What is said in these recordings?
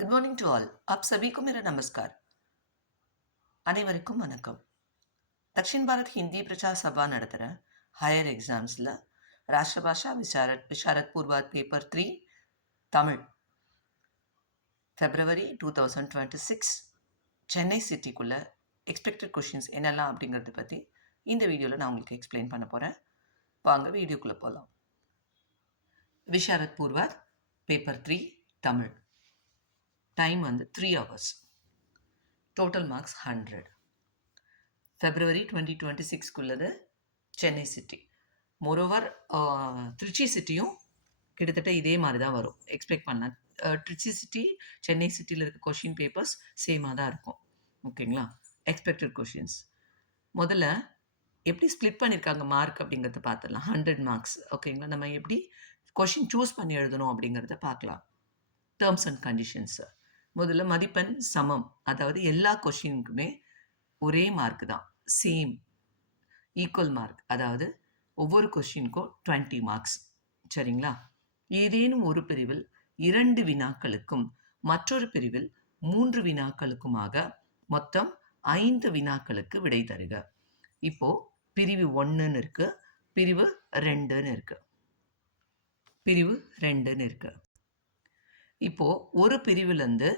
Good morning to all. आप सभी को मेरा नमस्कार। அனைவருக்கும் வணக்கம். தக்ஷின் பாரத் ஹிந்தி பிரச்சார் சபா நடத்துகிற higher எக்ஸாம்ஸில் ராஷ்டிரபாஷா Visharad Purvardh paper 3 Tamil February 2026 Chennai சிட்டிக்குள்ளே எக்ஸ்பெக்டட் கொஷின்ஸ் என்னெல்லாம் அப்படிங்கிறத பற்றி இந்த வீடியோவில் நான் உங்களுக்கு எக்ஸ்பிளைன் பண்ண போகிறேன். வாங்க வீடியோக்குள்ளே போகலாம். விஷாரத் பூர்வாத் பேப்பர் 3 தமிழ். டைம் வந்து 3 hours. Total marks 100. ஃபெப்ரவரி 2026க்குள்ளது சென்னை சிட்டி. மோரோவர் திருச்சி சிட்டியும் கிட்டத்தட்ட இதே மாதிரி தான் வரும், எக்ஸ்பெக்ட் பண்ணலாம். திருச்சி சிட்டி சென்னை சிட்டியில் இருக்க கொஷின் பேப்பர்ஸ் சேமாக தான் இருக்கும். ஓகேங்களா? எக்ஸ்பெக்டட் கொஷின்ஸ் முதல்ல எப்படி ஸ்ப்ளிட் பண்ணியிருக்காங்க மார்க் அப்படிங்கிறத பார்த்துடலாம். 100 மார்க்ஸ். ஓகேங்களா? நம்ம எப்படி கொஷின் சூஸ் பண்ணி எழுதணும் அப்படிங்கிறத பார்க்கலாம். Terms and conditions. முதல்ல மதிப்பெண் சமம், அதாவது எல்லா கொஷினுக்குமே ஒரே மார்க் தான், சேம் ஈக்குவல் மார்க். அதாவது ஒவ்வொரு கொஷினுக்கும் 20 மார்க்ஸ். சரிங்களா? ஏதேனும் ஒரு பிரிவில் 2 வினாக்களுக்கும் மற்றொரு பிரிவில் 3 வினாக்களுக்குமாக மொத்தம் 5 வினாக்களுக்கு விடை தருக. இப்போ பிரிவு 1ன்னு இருக்கு, பிரிவு 2ன்னு இருக்கு, பிரிவு 2ன்னு இருக்கு. இப்போ ஒரு பிரிவிலேருந்து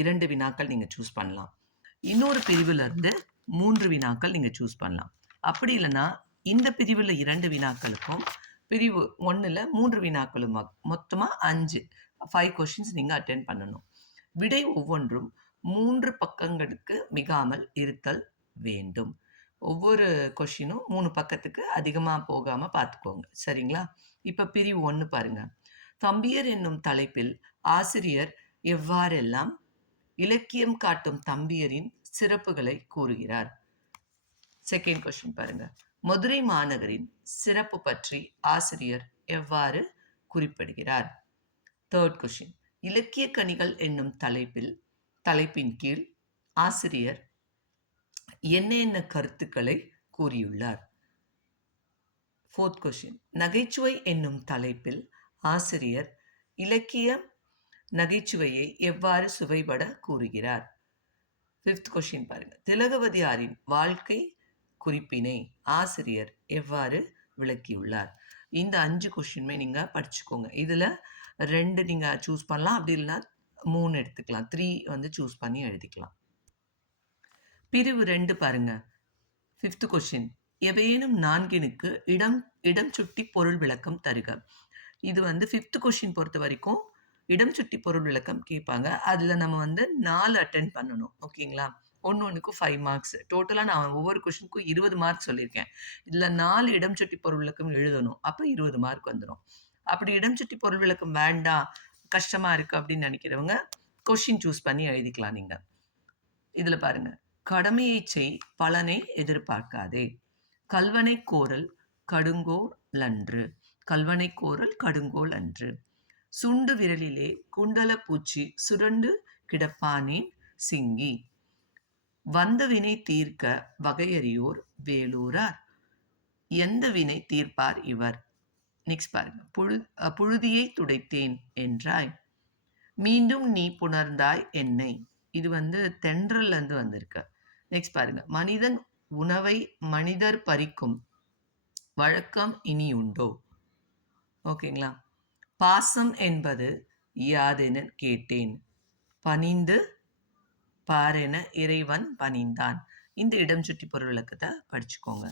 2 வினாக்கள் நீங்கள் சூஸ் பண்ணலாம். இன்னொரு பிரிவிலேருந்து 3 வினாக்கள் நீங்கள் சூஸ் பண்ணலாம். அப்படி இல்லைன்னா இந்த பிரிவில் 2 வினாக்களுக்கும் பிரிவு 1ல் 3 வினாக்களும் மொத்தமாக 5 கொஷின்ஸ் நீங்கள் அட்டென்ட் பண்ணணும். விடை ஒவ்வொன்றும் 3 பக்கங்களுக்கு மிகாமல் இருத்தல் வேண்டும். ஒவ்வொரு கொஷினும் 3 பக்கத்துக்கு அதிகமாக போகாமல் பார்த்துக்கோங்க. சரிங்களா? இப்போ பிரிவு 1 பாருங்கள். தம்பியர் என்னும் தலைப்பில் ஆசிரியர் எவ்வாறெல்லாம் இலக்கியம் காட்டும் தம்பியரின் சிறப்புகளை கூறுகிறார். செகண்ட் கொஸ்டின் பாருங்க. மதுரை மாநகரின் சிறப்பு பற்றி ஆசிரியர் எவ்வாறு குறிப்பிடுகிறார். Third question. இலக்கிய கனிகள் என்னும் தலைப்பின் கீழ் ஆசிரியர் என்ன கருத்துக்களை கூறியுள்ளார். Fourth question. நகைச்சுவை என்னும் தலைப்பில் ஆசிரியர் இலக்கிய நகைச்சுவையை எவ்வாறு சுவைபட கூறுகிறார். ஃபிஃப்த் கொஸ்டின் பாருங்க. திலகவதியாரின் வாழ்க்கை குறிப்பினை ஆசிரியர் எவ்வாறு விளக்கியுள்ளார். இந்த 5 கொஸ்டினுமே நீங்கள் படிச்சுக்கோங்க. இதில் 2 நீங்கள் சூஸ் பண்ணலாம், அப்படி இல்லைன்னா 3 எடுத்துக்கலாம், 3 வந்து சூஸ் பண்ணி எழுதிக்கலாம். பிரிவு 2 பாருங்க. Fifth question. எவையேனும் 4னுக்கு இடம் சுட்டி பொருள் விளக்கம் தருக. இது வந்து 5th கொஸ்டின் பொறுத்த வரைக்கும் இடம் சுட்டி பொருள் விளக்கம் கேட்பாங்க. அதில் நம்ம வந்து 4 அட்டென்ட் பண்ணணும். ஓகேங்களா? ஒன்றுக்கும் 5 மார்க்ஸ். டோட்டலாக நான் ஒவ்வொரு கொஸ்டினுக்கும் 20 மார்க் சொல்லியிருக்கேன். இதில் 4 இடம் சுட்டி பொருள் விளக்கம் எழுதணும். அப்போ 20 மார்க் வந்துடும். அப்படி இடம் சுட்டி பொருள் விளக்கம் வேண்டாம், கஷ்டமாக இருக்குது அப்படின்னு நினைக்கிறவங்க கொஸ்டின் சூஸ் பண்ணி எழுதிக்கலாம் நீங்கள். இதில் பாருங்கள். கடமையை செய், பலனை எதிர்பார்க்காதே. கல்வனை கோரல் கடுங்கோல் அன்று. கல்வனை கோரல் கடுங்கோல் அன்று. சுண்டு விரலிலே குண்டல பூச்சி சுரண்டு கிடப்பானேன் சிங்கி. வந்த வினை தீர்க்க வகையறியோர் வேலூரார். எந்த வினை தீர்ப்பார் இவர். நெக்ஸ்ட் பாருங்க. புழுதியை துடைத்தேன் என்றாய், மீண்டும் நீ புணர்ந்தாய் என்னை. இது வந்து தென்றல்லேருந்து வந்திருக்கு. நெக்ஸ்ட் பாருங்க. மனிதன் உணவை மனிதர் பறிக்கும் வழக்கம் இனி உண்டோ. ஓகேங்களா? பாசம் என்பது யாதென கேட்டேன், பணிந்து பாரென இறைவன் பணிந்தான். இந்த இடம் சுட்டி பொருள் விளக்கத்தை படிச்சுக்கோங்க.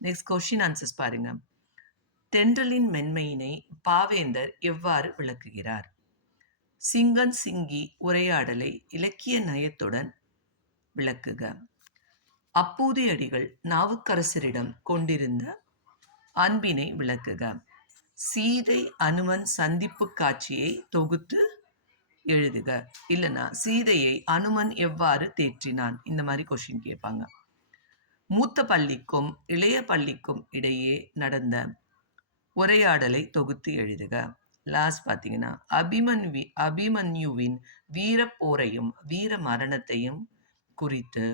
நெக்ஸ்ட் கொஸ்டின் ஆன்சர்ஸ் பாருங்க. தென்றலின் மென்மையினை பாவேந்தர் எவ்வாறு விளக்குகிறார். சிங்கன் சிங்கி உரையாடலை இலக்கிய நயத்துடன் விளக்குக. அப்பூதி அடிகள் நாவுக்கரசரிடம் கொண்டிருந்த அன்பினை விளக்குக. சீதை அனுமன் சந்திப்பு காட்சியை தொகுத்து எழுதுக. இல்லைன்னா சீதையை அனுமன் எவ்வாறு தேற்றினான். இந்த மாதிரி கொஸ்டின் கேட்பாங்க. மூத்த பள்ளிக்கும் இளைய பள்ளிக்கும் இடையே நடந்த உரையாடலை தொகுத்து எழுதுக. லாஸ்ட் பார்த்தீங்கன்னா அபிமன்யுவின் வீரப்போரையும் வீர மரணத்தையும் குறித்து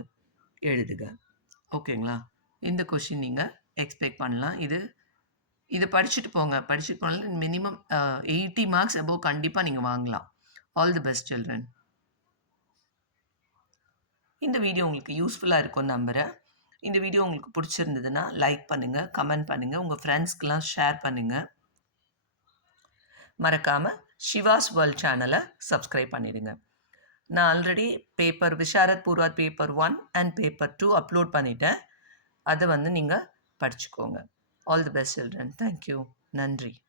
எழுதுக. ஓகேங்களா? இந்த கொஸ்டின் நீங்கள் எக்ஸ்பெக்ட் பண்ணலாம். இதை படிச்சுட்டு போனாலும் மினிமம் 80 மார்க்ஸ் அபோவ் கண்டிப்பாக நீங்கள் வாங்கலாம். All the best children. இந்த வீடியோ உங்களுக்கு யூஸ்ஃபுல்லாக இருக்கும்னு நம்புகிறேன். இந்த வீடியோ உங்களுக்கு பிடிச்சிருந்ததுன்னா லைக் பண்ணுங்கள், கமெண்ட் பண்ணுங்கள், உங்கள் ஃப்ரெண்ட்ஸ்க்கெலாம் ஷேர் பண்ணுங்கள். மறக்காமல் சிவாஸ் வேர்ல்ட் சேனலை சப்ஸ்கிரைப் பண்ணிடுங்க. நான் already paper Visharad Purvardh paper 1 and paper 2 upload பண்ணிட்டேன். அதை நீங்கள் படிச்சுக்கோங்க. All the best children. Thank you. நன்றி.